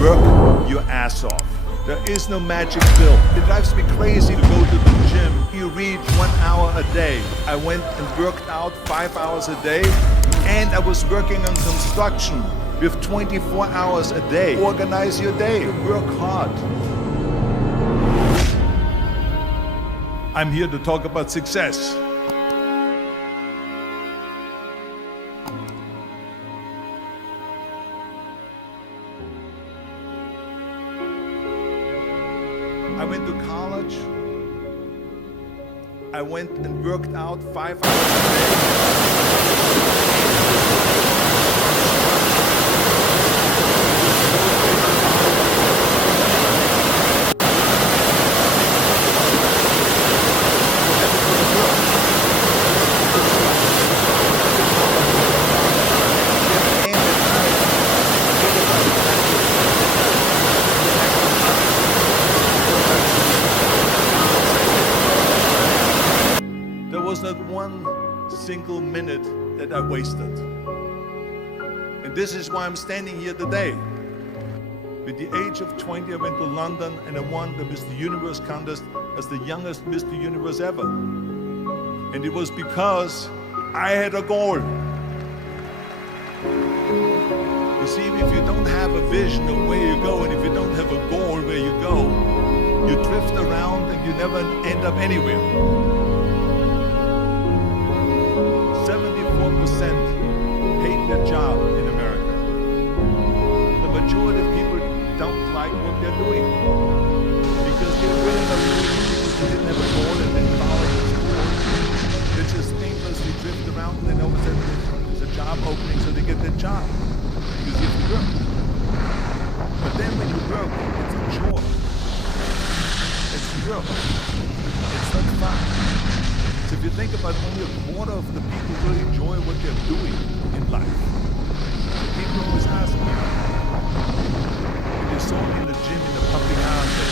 Work your ass off. There is no magic pill. It drives me crazy to go to the gym. You read 1 hour a day. I went and worked out 5 hours a day, and I was working on construction with 24 hours a day. Organize your day. Work hard. I'm here to talk about success. I went to college. I went and worked out 5 hours was not one single minute that I wasted. And this is why I'm standing here today. At the age of 20, I went to London and I won the Mr. Universe contest as the youngest Mr. Universe ever. And it was because I had a goal. You see, if you don't have a vision of where you go, and if you don't have a goal where you go, you drift around and you never end up anywhere. 74% hate their job in America. The majority of people don't like what they're doing because they're really not doing it because they didn't have a goal and didn't follow the goal. They just aimlessly drift around and then all of a sudden there's a job opening, so they get their job because you have to work. But then when you work, it's a chore. It's work. It's not fun. So if you think about it, only a quarter of the people really enjoy what they're doing in life. So people always ask me, when they saw me in the gym in the pumping iron thing,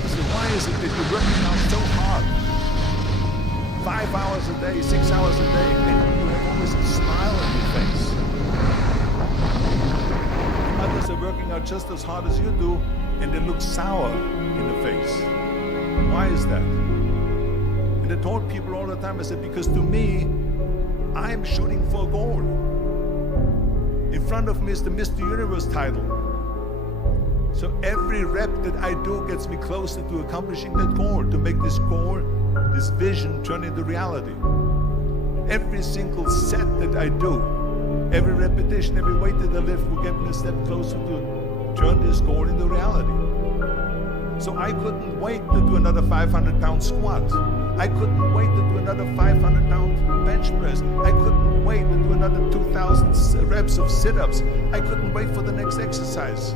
I said, why is it that you're working out so hard? 5 hours a day, 6 hours a day, and you have always a smile on your face. Others are working out just as hard as you do, and they look sour in the face. Why is that? I told people all the time, I said, because to me, I'm shooting for a goal. In front of me is the Mr. Universe title. So every rep that I do gets me closer to accomplishing that goal, to make this goal, this vision turn into reality. Every single set that I do, every repetition, every weight that I lift will get me a step closer to turn this goal into reality. So I couldn't wait to do another 500-pound squat. I couldn't wait to do another 500-pound bench press. I couldn't wait to do another 2,000 reps of sit-ups. I couldn't wait for the next exercise.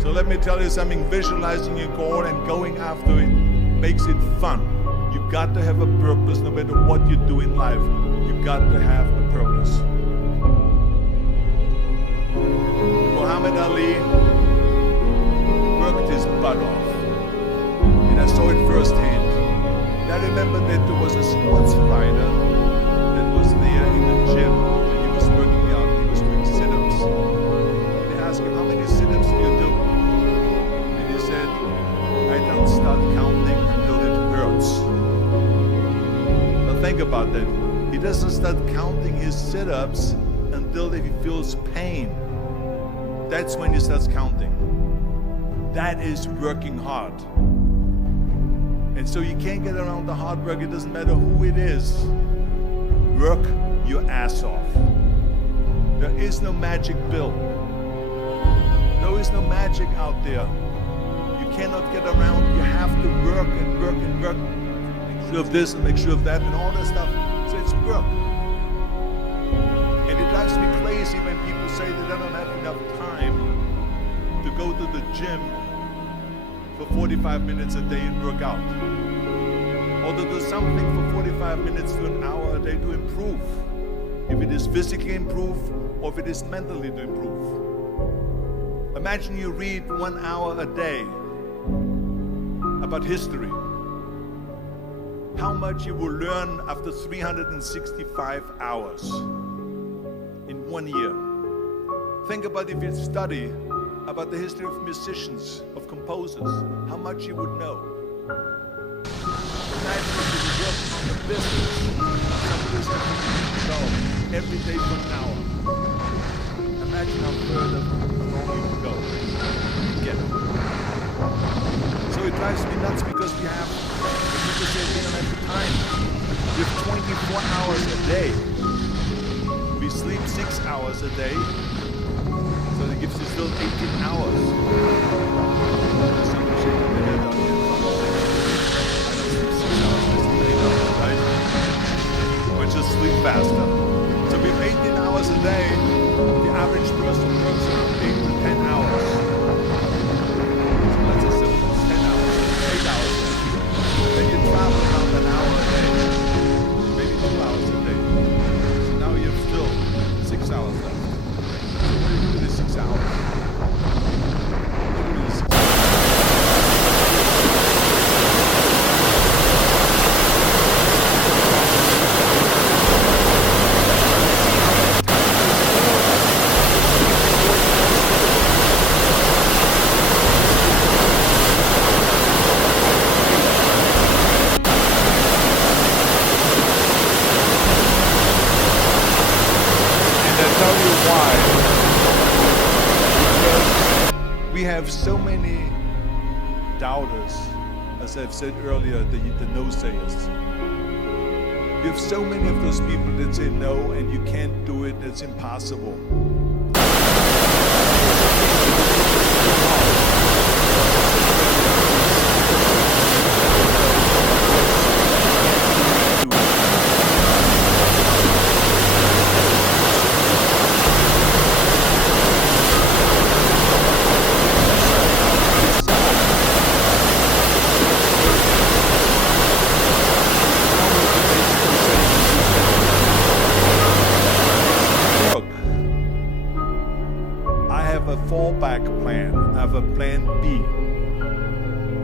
So let me tell you something, visualizing your goal and going after it makes it fun. You got to have a purpose no matter what you do in life. You got to have a purpose. Muhammad Ali worked his butt off. And I saw it firsthand. I remember that there was a sports writer that was there in the gym and he was working out, he was doing sit-ups. And they asked him, how many sit-ups do you do? And he said, I don't start counting until it hurts. Now think about that. He doesn't start counting his sit-ups until he feels pain. That's when he starts counting. That is working hard. And so you can't get around the hard work. It doesn't matter who it is. Work your ass off. There is no magic pill. There is no magic out there. You cannot get around. You have to work and work and work. Make sure of this and make sure of that and all that stuff. So it's work. And it drives me crazy when people say that they don't have enough time to go to the gym for 45 minutes a day and work out. Or to do something for 45 minutes to an hour a day to improve. If it is physically improve or if it is mentally to improve. Imagine you read 1 hour a day about history. How much you will learn after 365 hours in 1 year. Think about if you study about the history of musicians, of composers, how much you would know. Imagine if you would work on the business, some business you develop every day for an hour. Imagine how further along you can go. You get it. So it drives me nuts because people say we don't have the time. We have 24 hours a day. We sleep 6 hours a day. So that gives you still 18 hours. There's someone shaking their head out here. I don't sleep 6 hours, I sleep 8 hours, right? Or just sleep faster. So we have 18 hours a day. The average person works around 8 to 10 hours. So let's assume it's 10 hours, 8 hours then. Then you travel around an hour a day. Maybe 2 hours a day. So now you have still 6 hours left. What do you do with the 6 hours? What do you do with the 6 hours? We have so many doubters, as I've said earlier, the no-sayers. We have so many of those people that say no and you can't do it, it's impossible. Fallback plan. I have a plan B.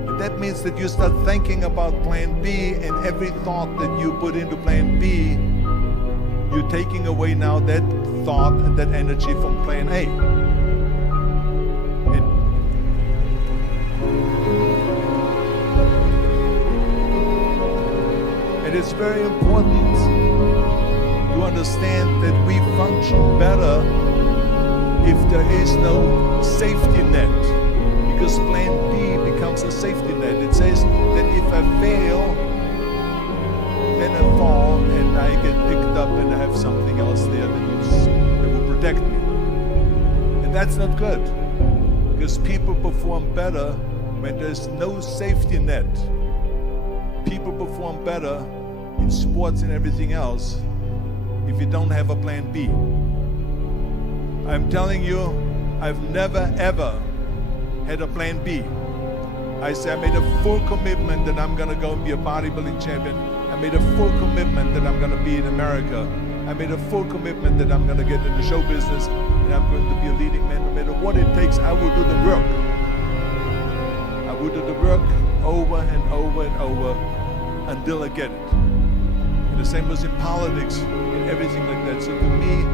And that means that you start thinking about plan B, and every thought that you put into plan B, you're taking away now that thought and that energy from plan A. And it's very important to understand that we function better if there is no safety net, because plan B becomes a safety net. It says that if I fail, then I fall and I get picked up and I have something else there that will protect me. And that's not good, because people perform better when there's no safety net. People perform better in sports and everything else if you don't have a plan B. I'm telling you, I've never ever had a plan B. I made a full commitment that I'm gonna go and be a bodybuilding champion. I made a full commitment that I'm gonna be in America. I made a full commitment that I'm gonna get in the show business and I'm going to be a leading man. No matter what it takes, I will do the work. I will do the work over and over and over until I get it. And the same was in politics and everything like that. So to me,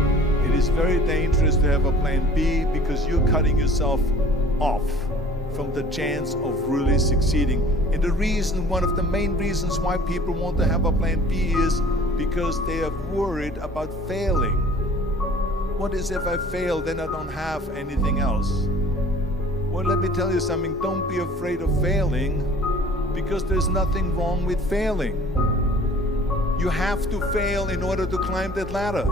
it is very dangerous to have a plan B, because you're cutting yourself off from the chance of really succeeding. And one of the main reasons why people want to have a plan B is because they are worried about failing. What is if I fail, then I don't have anything else? Well, let me tell you something, don't be afraid of failing, because there's nothing wrong with failing. You have to fail in order to climb that ladder.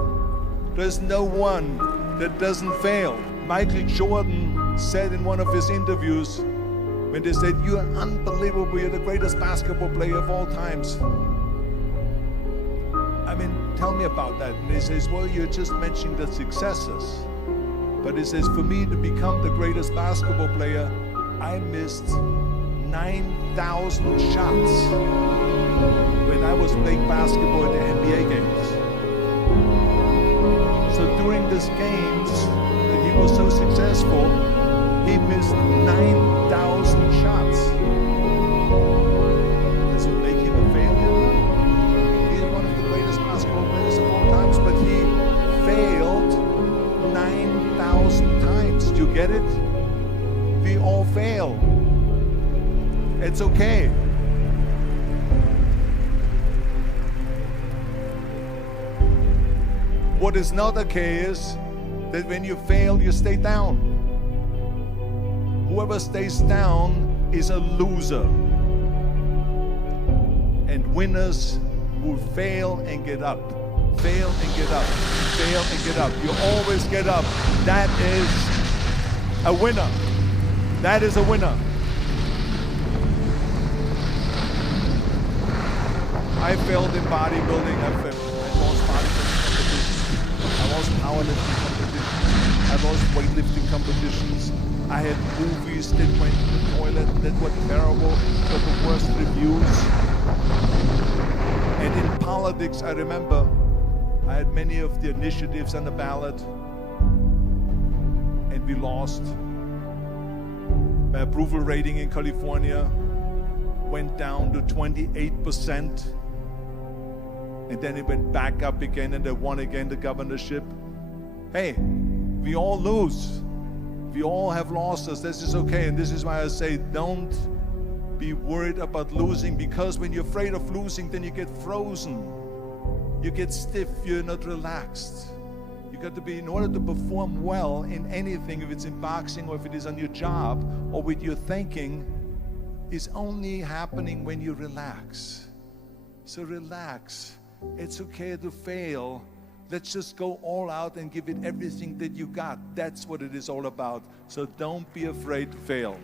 There's no one that doesn't fail. Michael Jordan said in one of his interviews, when they said, "You're unbelievable, you're the greatest basketball player of all times." I mean, tell me about that. And he says, "Well, you're just mentioning the successes." But he says, "For me to become the greatest basketball player, I missed 9,000 shots when I was playing basketball at the NBA games." So during these games that he was so successful, he missed 9,000 shots. Does it make him a failure? He's one of the greatest basketball players of all times, but he failed 9,000 times. Do you get it? We all fail. It's okay. What is not okay is that when you fail, you stay down. Whoever stays down is a loser. And winners will fail and get up. Fail and get up. Fail and get up. You always get up. That is a winner. That is a winner. I failed in bodybuilding. I lost bodybuilding competitions. I lost powerlifting competitions. I lost weightlifting competitions. I had movies that went to the toilet that were terrible, got the worst reviews. And in politics, I remember I had many of the initiatives on the ballot, and we lost. My approval rating in California went down to 28%, and then it went back up again, and I won again the governorship. Hey, we all lose. We all have losses. This is okay, and this is why I say don't be worried about losing, because when you're afraid of losing, then you get frozen. You get stiff, you're not relaxed. You got to be, in order to perform well in anything, if it's in boxing or if it is on your job or with your thinking, is only happening when you relax. So relax. It's okay to fail. Let's just go all out and give it everything that you got. That's what it is all about. So don't be afraid to fail.